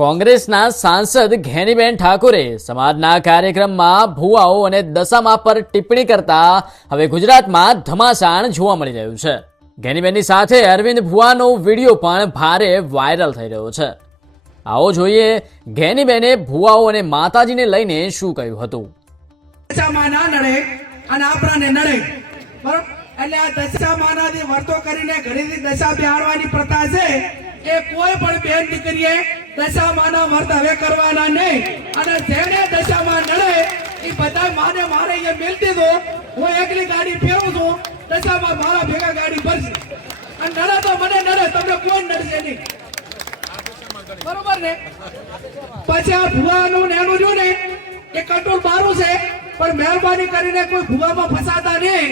કોંગ્રેસના સાંસદ ઘેનીબેન ઠાકોરે સમાજના કાર્યક્રમમાં ભુવાઓ અને દશામા પર ટિપ્પણી કરતા હવે ગુજરાતમાં ધમાસાણ જોવા મળી રહ્યું છે. ઘેનીબેનની સાથે અરવિંદ ભુવાનો વીડિયો પણ ભારે વાયરલ થઈ રહ્યો છે. આવો જોઈએ ઘેનીબેને ભુવાઓ અને માતાજીને લઈને શું કહ્યું હતું. એટલે આ દશામાનાથી વર્તો કરીને ઘરેથી દશા બિહારવાની પ્રથા છે. એ કોઈ પણ બેન દીકરીએ દશામાના વર્ત હવે કરવાના નહીં. અને જેને દશામાં નડે, એ બધા માને મારે એ મેલતી દો હું એકલી ગાડી ફેરવું છું, દશામાં મારા ભેગા ગાડી ભરશે. અને નડે તો મને નડે, તમને કોણ નડશે નહીં? બરોબર ને? પછી આ ભુવાનું ને એનું જો એ કંટ્રોલ મારું છે, પણ મહેરબાની કરીને કોઈ ભુવામાં ફસાતા નહીં.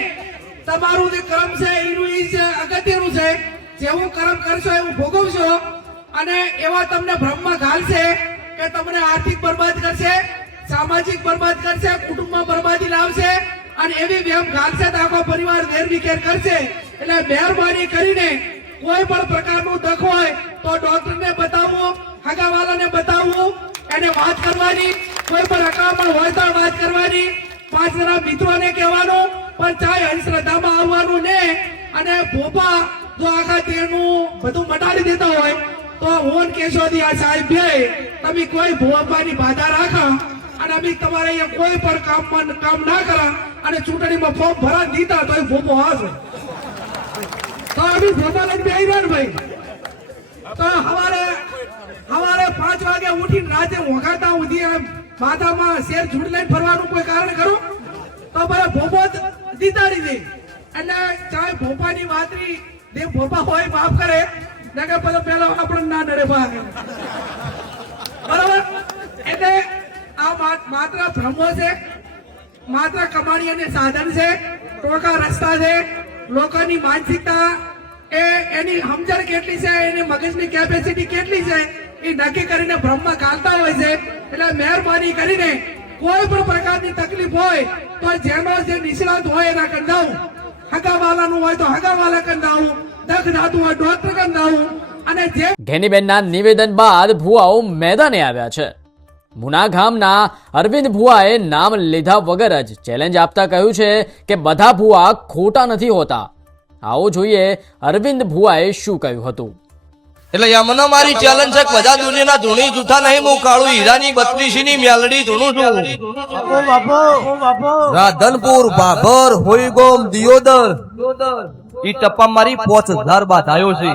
તમારું જે કર્મ છે, એનું છે, અગત્યનું છે. જેવું કર્મ કરશો, એવું ભોગવશો અને એવા તમને ભ્રમમાં ઘાલશે કે તમને આર્થિક બરબાદ કરશે, સામાજિક બરબાદ કરશે, કુટુંબમાં બરબાદી લાવશે અને એવી વેમ ઘાલશે તો આખો પરિવાર વેરવિખેર કરશે. એટલે મહેરબાની કરીને કોઈ પણ પ્રકારનું દખ હોય તો ડોક્ટરને બતાવવું હગાવાલાને બતાવવું એને વાત કરવાની. કોઈ પણ અકામણ હોય તો વાત કરવાની. પાંચ જણા મિત્રોને કહેવાનું, પણ ચાહે અંધશ્રદ્ધામાં આવવાનું ને અને ભોપા, જો આખા તેનું બધું મટાડી દેતા હોય તો ઓન કેશોદી, આ સાહેબ બે તમે કોઈ ભોપાની બાધા રાખા અને અમે તમારે અહીંયા કોઈ પણ કામ કામ ના કરા અને ચૂંટણીમાં ફોર્મ ભરા દીધા તો એ ભોપો હશે તો અમે ભોપા લઈને બેહી રહ્યા ભાઈ. તો હવારે હવારે પાંચ વાગે ઉઠીને રાતે વગાતા ઉધી માથામાં શેર ઝૂંડ લઈને ફરવાનું કોઈ કારણ ખરું? તો ભાઈ ભોપો દીતાડી દે. એટલે ચાહે ભોપાની વાતરી દેવ ભોપા હોય માફ કરે. નકર પછી પેલા આપણે ના નડે ભાગ. બરાબર? એટલે આ માત્ર ભ્રમો છે, માત્ર કમાણી અને સાધન છે ટોકા રસ્તા છે, લોકોની માનસિકતા એ એની સમજણ કેટલી છે, એની મગજની કેપેસિટી કેટલી છે, એ નક્કી કરીને ભ્રમમાં ગાલતા હોય છે. એટલે મહેરબાની કરીને કોઈ પણ પ્રકારની તકલીફ હોય, તો જેનો જે નિષ્ણાત હોય એના કંદાવું હગાવાલાનું હોય તો હગાવાલા કંદાવું ઘેનીબેનના નિવેદન બાદ ભુવાઓ મેદાને આવ્યા છે. મુના ગામના અરવિંદ ભુવાએ નામ લીધા વગર જ ચેલેન્જ આપતા કહ્યું છે કે બધા ભુવા ખોટા નથી હોતા. આવો જોઈએ અરવિંદ ભુવાએ શું કહ્યું હતું. એટલે યમનો મારી ચેલેન્જ છે બધા દુનિયાના ધૂણી જૂઠા નહીં હું કાળું હીરાની બત્રીસી ની મેલડી ધૂણું છું. રાધનપુર બાભર હોઈગોમ દિયોદર. ઈ ટપ્પા મારી પોચ હજાર બાદ આવ્યો છે.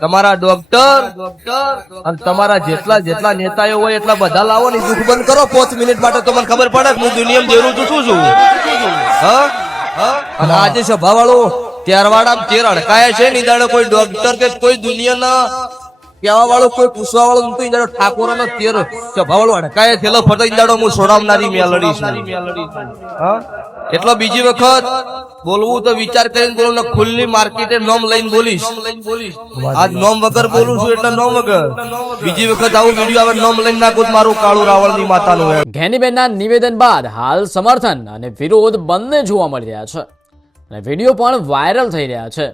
તમારા ડોક્ટર અને તમારા જેટલા જેટલા નેતાઓ હોય, એટલા બધા લાવો ને દુઃખ બંધ કરો. પાંચ મિનિટ માટે તો મને ખબર પડે કે હું દુનિયામાં જૂઠું છું હા હા? અને આજે સભા વાળો ત્યારવાડા તેર અડકાયા છે. નિદાણે કોઈ ડોક્ટર કે કોઈ દુનિયાના કહેવા વાળું કોઈ પૂછવા વાળું નતું ઈ ઠાકોર નો તેર સભા વાળો અડકાય થયેલો ફરતો ઈ હું છોડાવનારી મેલડી છું. એટલો બીજી વખત બોલવું તો વિચાર કરીને બોલું, ને ખુલ્લી માર્કેટે નોમ લઈને બોલીશ. આજ નોમ વગર બોલું છું એટલે નોમ વગર. બીજી વખત આવું વીડિયો આવે, નોમ લઈને નાખું મારું કાળું રાવણની માતાનું. ઘેનીબેનના નિવેદન બાદ હાલ સમર્થન અને વિરોધ બંને જોવા મળી રહ્યા છે. અને વીડિયો પણ વાયરલ થઈ રહ્યા છે.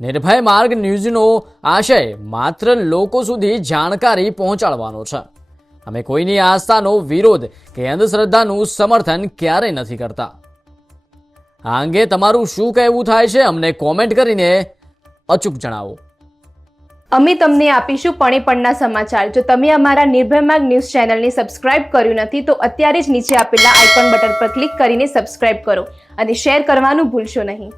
નિર્ભય માર્ગ ન્યૂઝનો આશય માત્ર લોકો સુધી જાણકારી પહોંચાડવાનો છે. અમે કોઈની આસ્થાનો વિરોધ કે અંધશ્રદ્ધાનું સમર્થન ક્યારેય નથી કરતા. આ અંગે તમારું શું કહેવું થાય છે અમને કોમેન્ટ કરીને અચૂક જણાવો. અમે તમને આપીશું પણેપણના સમાચાર. જો તમે અમારા નિર્ભય માર્ગ ન્યૂઝ ચેનલને સબસ્ક્રાઇબ કર્યું નથી, તો અત્યારે જ નીચે આપેલા આઇકોન બટન પર ક્લિક કરીને સબસ્ક્રાઇબ કરો અને શેર કરવાનું ભૂલશો નહીં.